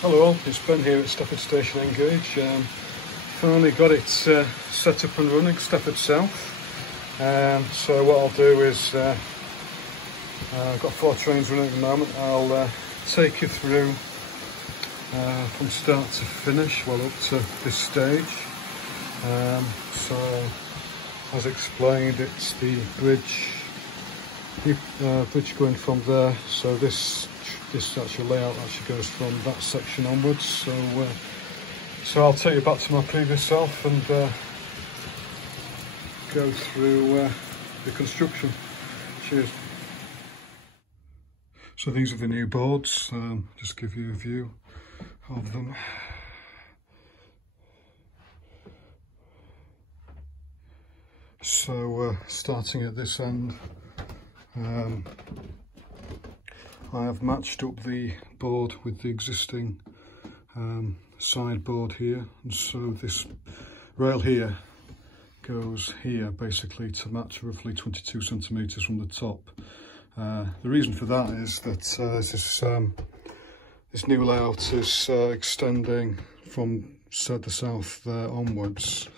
Hello all, it's Ben here at Stafford Station Engage. Finally got it set up and running, Stafford South. So what I'll do is, I've got 4 trains running at the moment. I'll take you through from start to finish, well up to this stage. So as explained, it's the bridge going from there. So this actual layout actually goes from that section onwards. So I'll take you back to my previous self and go through the construction. Cheers. So these are the new boards. Just give you a view of them. So starting at this end, I have matched up the board with the existing side board here, and so this rail here goes here basically to match roughly 22 centimetres from the top. The reason for that is that this new layout is extending from the south there onwards,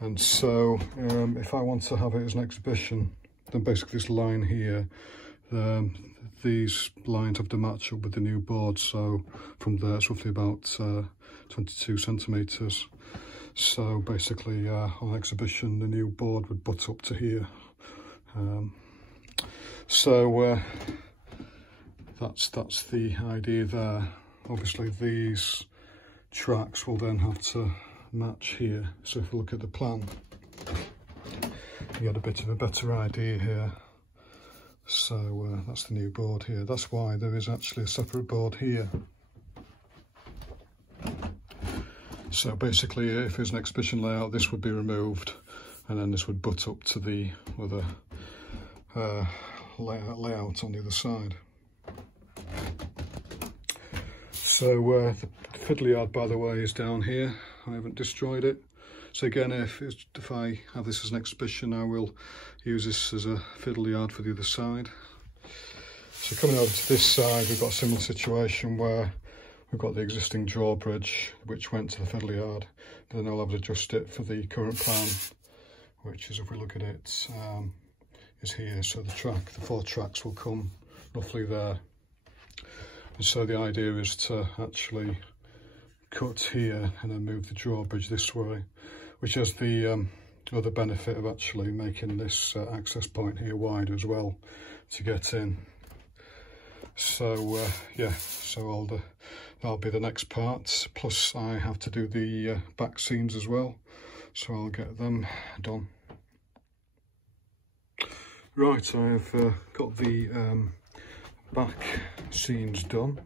and so if I want to have it as an exhibition, then basically this line here, these lines have to match up with the new board. So from there it's roughly about 22 centimetres. So basically on exhibition the new board would butt up to here. That's the idea there. Obviously these tracks will then have to match here. So if we look at the plan, you get a bit of a better idea here. So that's the new board here. That's why there is actually a separate board here. So basically, if it's an exhibition layout, this would be removed, and then this would butt up to the other layout on the other side. So the fiddle yard, by the way, is down here. I haven't destroyed it. So again, if I have this as an exhibition, I will use this as a fiddle yard for the other side. So coming over to this side, we've got a similar situation where we've got the existing drawbridge which went to the fiddle yard. Then I'll have to adjust it for the current plan, which is, if we look at it, is here. So the 4 tracks will come roughly there. And so the idea is to actually cut here and then move the drawbridge this way, which has the other benefit of actually making this access point here wider as well to get in. So yeah, so that'll be the next part. Plus I have to do the back scenes as well, so I'll get them done. Right, I've got the back scenes done,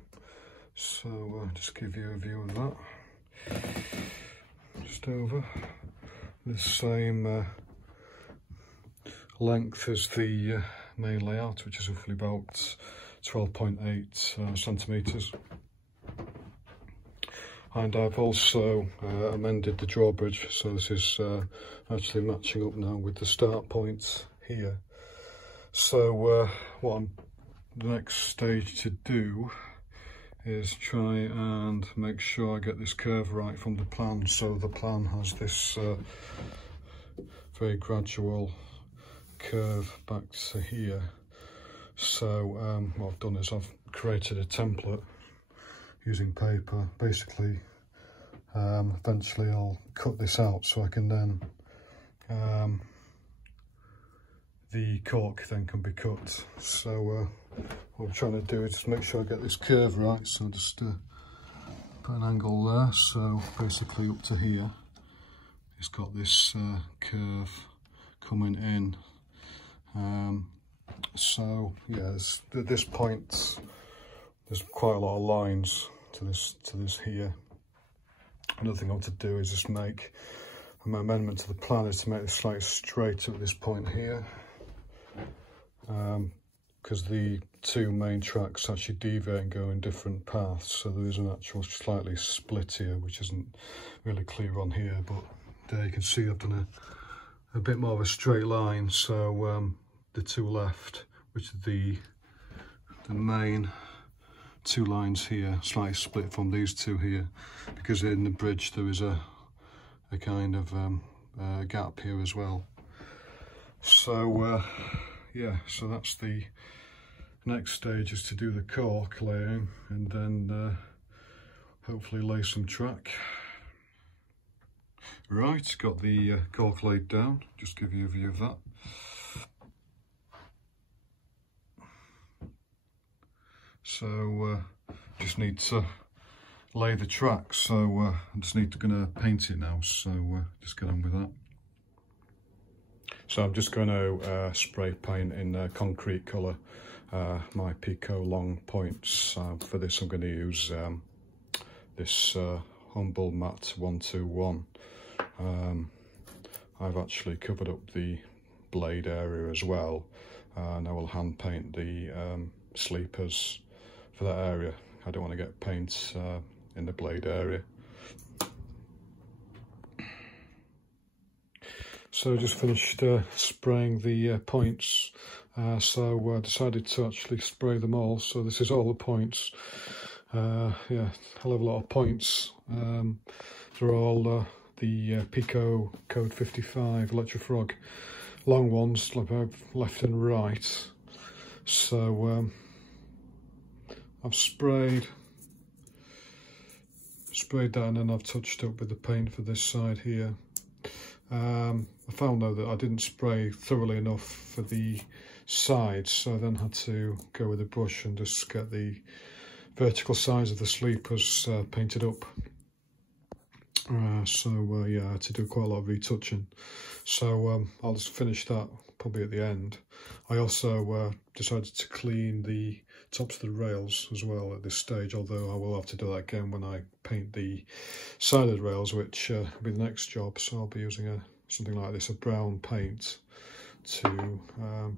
so just give you a view of that. Just over the same length as the main layout, which is roughly about 12.8 centimetres. And I've also amended the drawbridge, so this is actually matching up now with the start point here. So the next stage to do is try and make sure I get this curve right from the plan. So the plan has this very gradual curve back to here. So what I've done is I've created a template using paper. Basically, eventually I'll cut this out so I can then, the cork then can be cut. So what I'm trying to do is just make sure I get this curve right. So just put an angle there. So basically up to here, it's got this curve coming in. So yeah, at this point, there's quite a lot of lines to this here. Another thing I want to do is just make my amendment to the plan is to make this slightly straighter at this point here, because the 2 main tracks actually deviate and go in different paths. So there is an actual slightly split here, which isn't really clear on here, but there you can see I've done a bit more of a straight line. So the 2 left, which are the main two lines here, slightly split from these two here, because in the bridge there is a kind of gap here as well. So yeah, so that's the next stage, is to do the cork laying and then hopefully lay some track. Right, got the cork laid down, just give you a view of that. So just need to lay the track, so I just gonna paint it now, so just get on with that. So I'm just going to spray paint in concrete colour my Pico long points. For this I'm going to use this Humble Matte 121. I've actually covered up the blade area as well, and I will hand paint the sleepers for that area. I don't want to get paint in the blade area. So I just finished spraying the points, so I decided to actually spray them all. So this is all the points. Yeah, hell of a lot of points. They're all the Pico Code 55 Electrofrog long ones, left and right. So I've sprayed that, and then I've touched up with the paint for this side here. I found though that I didn't spray thoroughly enough for the sides, so I then had to go with a brush and just get the vertical sides of the sleepers painted up. Yeah, I had to do quite a lot of retouching. So I'll just finish that probably at the end. I also decided to clean the tops of the rails as well at this stage, although I will have to do that again when I paint the side of the rails, which will be the next job. So I'll be using something like this, a brown paint, to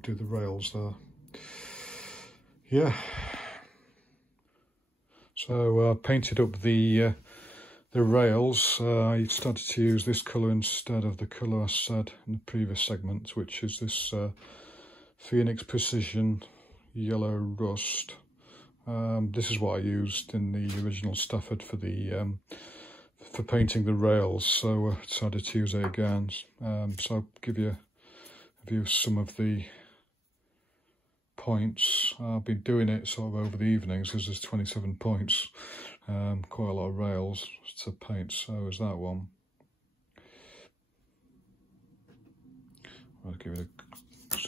do the rails there. Yeah. So painted up the rails. I started to use this colour instead of the colour I said in the previous segment, which is this Phoenix Precision Yellow Rust. This is what I used in the original Stafford for the for painting the rails, so I decided to use it again. So I'll give you a view of some of the points. I've been doing it sort of over the evenings because there's 27 points, quite a lot of rails to paint. So is that one. I'll give it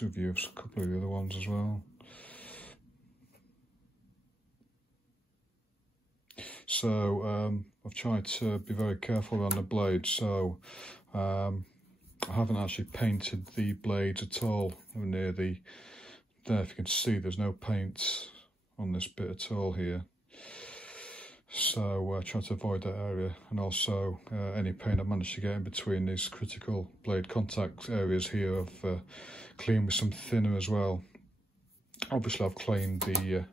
a view of a couple of the other ones as well. So I've tried to be very careful on the blades, so I haven't actually painted the blades at all near there. If you can see, there's no paint on this bit at all here, so I try to avoid that area, and also any paint I managed to get in between these critical blade contact areas here I've cleaned with some thinner as well. Obviously I've cleaned the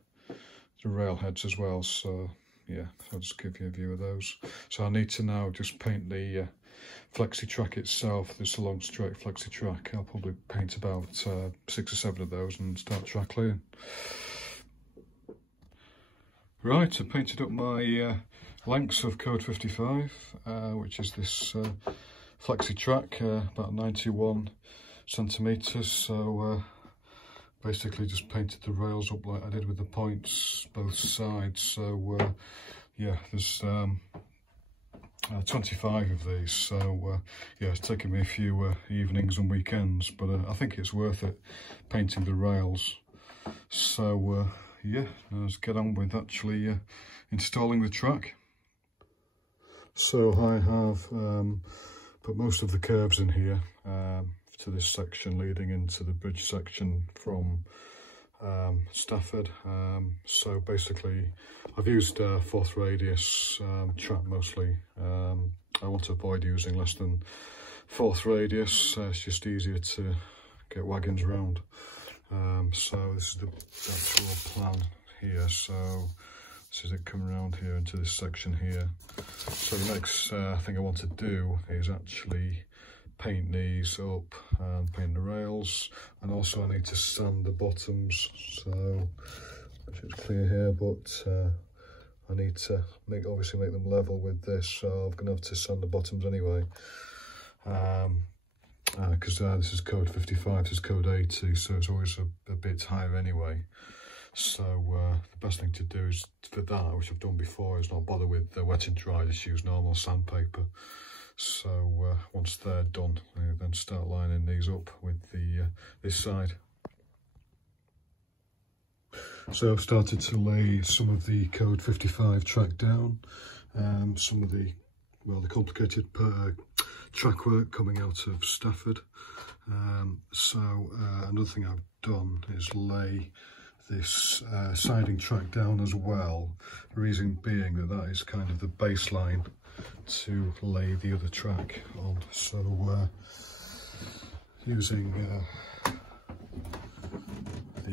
rail heads as well, so yeah, I'll just give you a view of those. So I need to now just paint the flexi track itself, this long straight flexi track. I'll probably paint about 6 or 7 of those and start track laying. Right, I painted up my lengths of Code 55, which is this flexi track, about 91 centimetres. So basically just painted the rails up like I did with the points both sides. So yeah, there's 25 of these, so yeah, it's taken me a few evenings and weekends, but I think it's worth it painting the rails. So yeah, let's get on with actually installing the track. So I have put most of the curves in here to this section leading into the bridge section from Stafford. So basically I've used 4th radius track mostly. I want to avoid using less than 4th radius. It's just easier to get wagons around. So this is the actual plan here. So this is it coming around here into this section here. So the next thing I want to do is actually paint these up and paint the rails, and also I need to sand the bottoms. So I'll it's clear here, but I need to obviously make them level with this, so I'm going to have to sand the bottoms anyway. Because this is code 55, this is code 80, so it's always a bit higher anyway. So the best thing to do is for that, which I've done before, is not bother with wet and dry, just use normal sandpaper. So once they're done, I then start lining these up with this side. So I've started to lay some of the code 55 track down, some of the complicated track work coming out of Stafford. Another thing I've done is lay this siding track down as well, the reason being that is kind of the baseline to lay the other track on. So using the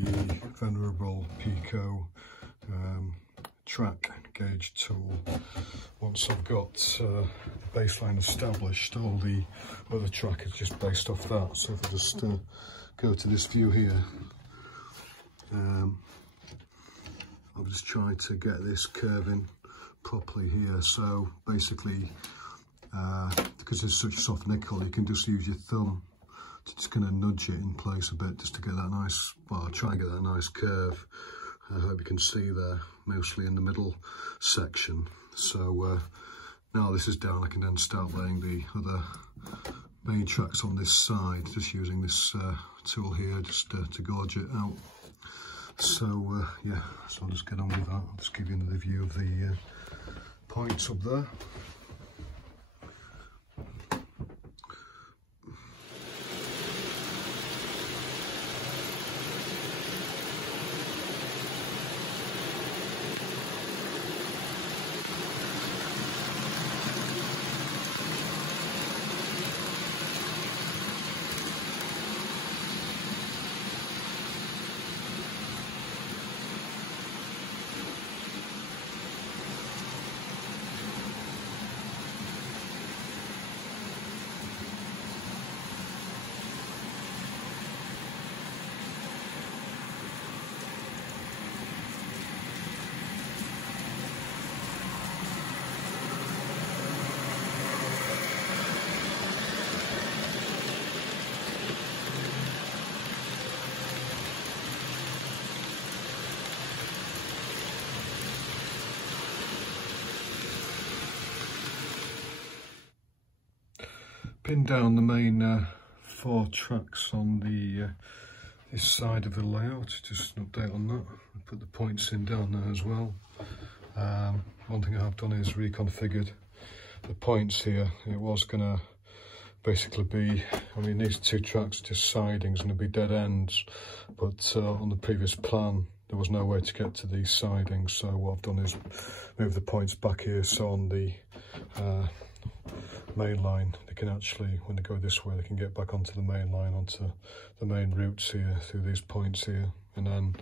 venerable Pico track gauge tool, once I've got the baseline established, all the other track is just based off that. So if I just go to this view here, I'll just try to get this curving properly here. So basically, because it's such soft nickel, you can just use your thumb to just kind of nudge it in place a bit, just to get that nice, well, try and get that nice curve. I hope you can see there, mostly in the middle section. So now this is down, I can then start laying the other main tracks on this side, just using this tool here, just to gauge it out. So yeah, so I'll just get on with that. I'll just give you another view of the points up there. Pin down the main 4 tracks on the this side of the layout, just an update on that. Put the points in down there as well. One thing I have done is reconfigured the points here. It was going to basically be, I mean, these 2 tracks are just sidings and it'd be dead ends, but on the previous plan there was no way to get to these sidings, so what I've done is move the points back here, so on the main line they can actually, when they go this way, they can get back onto the main line, onto the main routes here through these points here. And then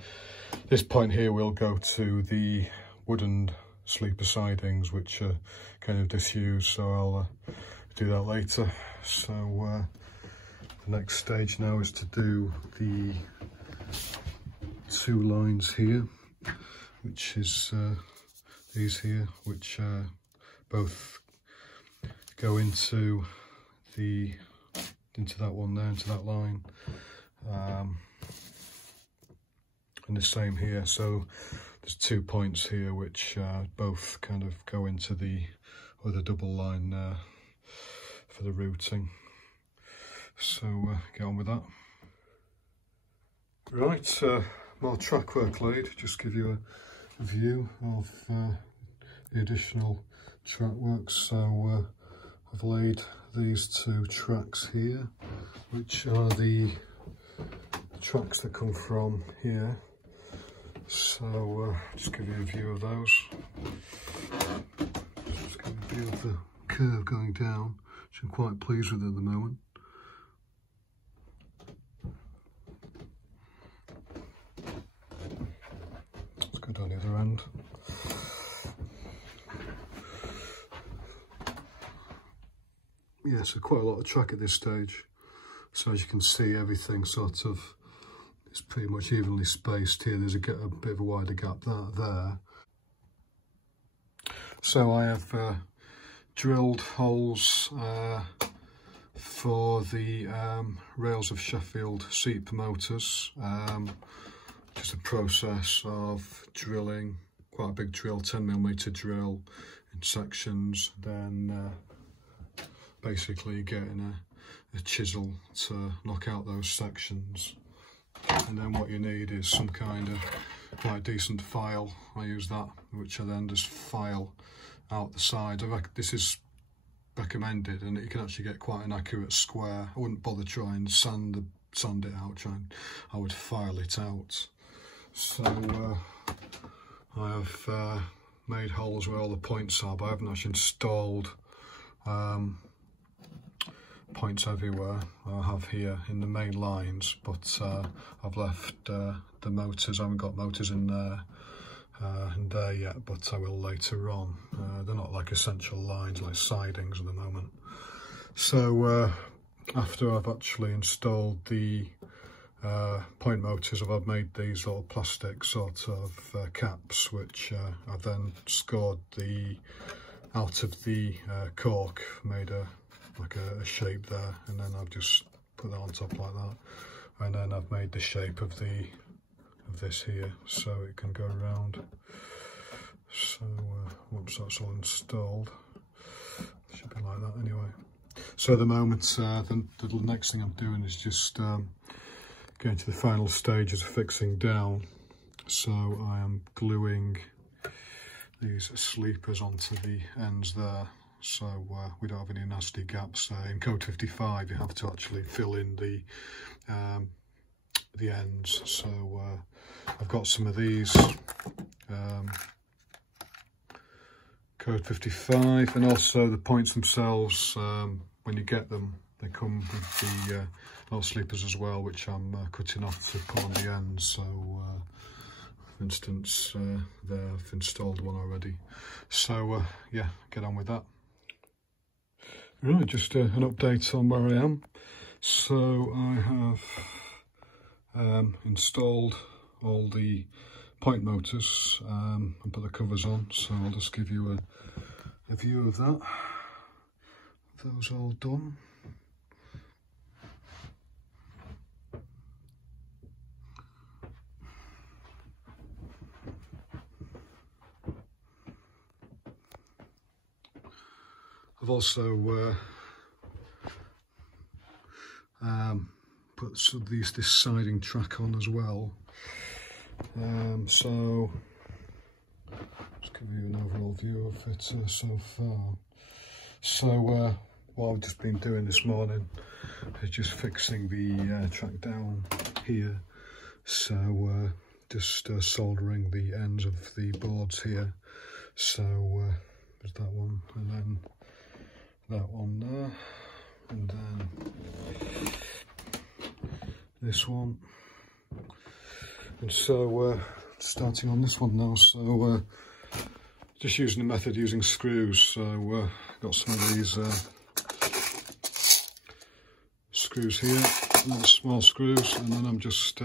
this point here will go to the wooden sleeper sidings, which are kind of disused, so I'll do that later. So the next stage now is to do the 2 lines here, which is these here, which both go into that one there, into that line, and the same here. So there's 2 points here which both kind of go into the other double line for the routing. So get on with that. Right, more track work laid. Just give you a view of the additional track work. So I've laid these 2 tracks here, which are the tracks that come from here. So just give you a view of those. Just give you a view of the curve going down, which I'm quite pleased with at the moment. Let's go down the other end. Yeah, so quite a lot of track at this stage. So as you can see, everything sort of it's pretty much evenly spaced here. There's a bit of a wider gap there. So I have drilled holes for the rails of Sheffield seat promoters. Just a process of drilling, quite a big drill, 10mm drill in sections, then basically getting a chisel to knock out those sections. And then what you need is some kind of quite decent file. I use that, which I then just file out the sides. This is recommended, and you can actually get quite an accurate square. I wouldn't bother trying to sand it out, I would file it out. So I have made holes where all the points are, but I haven't actually installed points everywhere. I have here in the main lines, but I've left the motors. I haven't got motors in there yet, but I will later on. They're not like essential lines like sidings at the moment. So after I've actually installed the point motors, I've made these little plastic sort of caps, which I've then scored out of the cork, made like a shape there, and then I've just put that on top like that, and then I've made the shape of this here so it can go around. So once that's all installed, should be like that anyway. So at the moment, the next thing I'm doing is just getting to the final stages of fixing down. So I am gluing these sleepers onto the ends there, so we don't have any nasty gaps there. In code 55 you have to actually fill in the ends. So I've got some of these code 55, and also the points themselves, when you get them, they come with the little sleepers as well, which I'm cutting off to put on the ends. So for instance, there I've installed one already. So yeah, get on with that. Right, just an update on where I am. So I have installed all the point motors and put the covers on, so I'll just give you a view of that. Those all done. I've also put this siding track on as well. So just give you an overall view of it so far. So what I've just been doing this morning is just fixing the track down here. So just soldering the ends of the boards here. So there's that one, and then that one there, and then this one. And so starting on this one now, so just using the method using screws. So got some of these screws here, little small screws, and then I'm just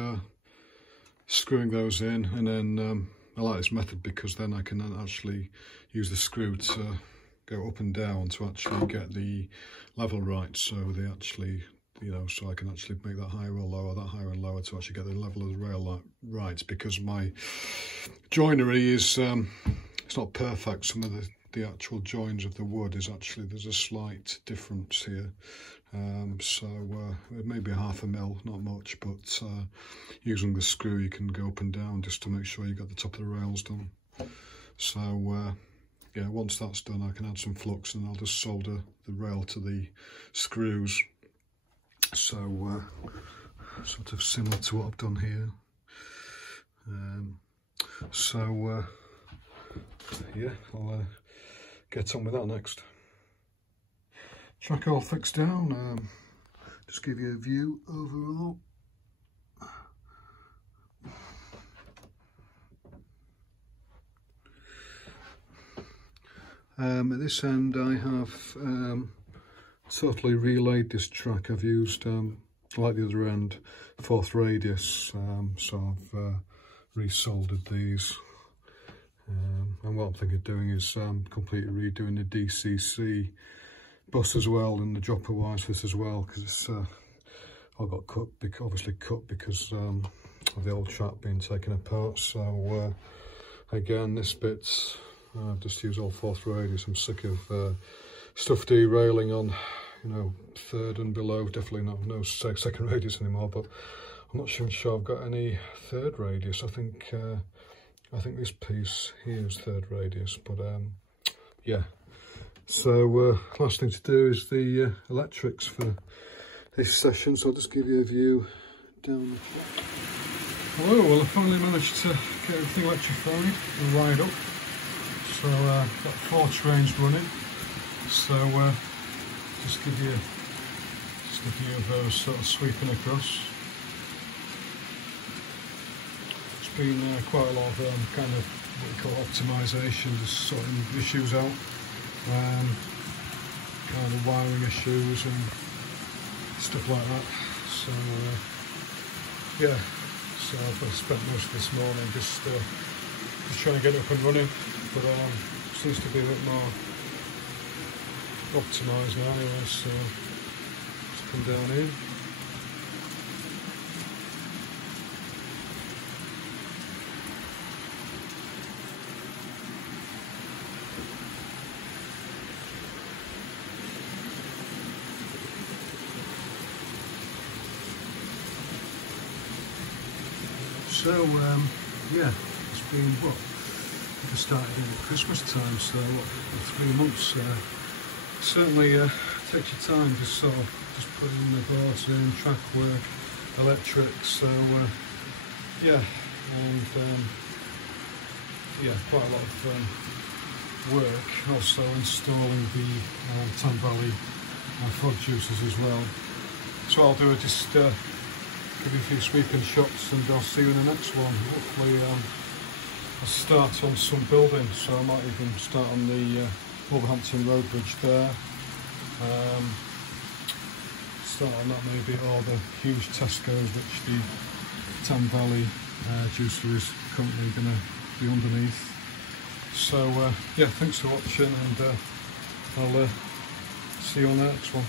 screwing those in, and then I like this method because then I can then actually use the screw to go up and down to actually get the level right, so they actually, you know, so I can actually make that higher or lower, that higher and lower, to actually get the level of the rail right, because my joinery is it's not perfect. Some of the actual joins of the wood is actually, there's a slight difference here. So maybe 1/2 mil, not much, but using the screw you can go up and down just to make sure you got the top of the rails done. So yeah, once that's done I can add some flux and I'll just solder the rail to the screws. So sort of similar to what I've done here. So yeah, I'll get on with that next. Track all fixed down, just give you a view overall. At this end I have totally relaid this track. I've used like the other end, 4th radius, so I've resoldered these. And what I'm thinking of doing is completely redoing the DCC bus as well, and the dropper wires for this as well, because it's I got cut, obviously cut because of the old track being taken apart. So again, this bit's just use all 4th radius. I'm sick of stuff derailing on, you know, 3rd and below. Definitely not no 2nd radius anymore, but I'm not sure I've got any 3rd radius. I think this piece here is 3rd radius, but yeah. So last thing to do is the electrics for this session, so I'll just give you a view down the track. Hello, well I finally managed to get everything electrified and wired up. So got 4 trains running. So just give you a view of those sort of sweeping across. It's been quite a lot of kind of what we call optimisation, just sorting issues out, kind of wiring issues and stuff like that. So yeah, so I've spent most of this morning just trying to get it up and running, but seems to be a bit more optimised now anyway, so let's come down here. So yeah, it's been what, I just started in at Christmas time, so what, 3 months. Certainly takes your time, just sort of just putting in the boards in, track work, electrics. So yeah, and yeah, quite a lot of work. Also installing the Tam Valley fog juicers as well. So what I'll do is just give you a few sweeping shots, and I'll see you in the next one. Hopefully I'll start on some building, so I might even start on the Wolverhampton Road Bridge there. Start on that maybe, or the huge Tesco's which the Tam Valley juicer is currently going to be underneath. So yeah, thanks for watching, and I'll see you on the next one.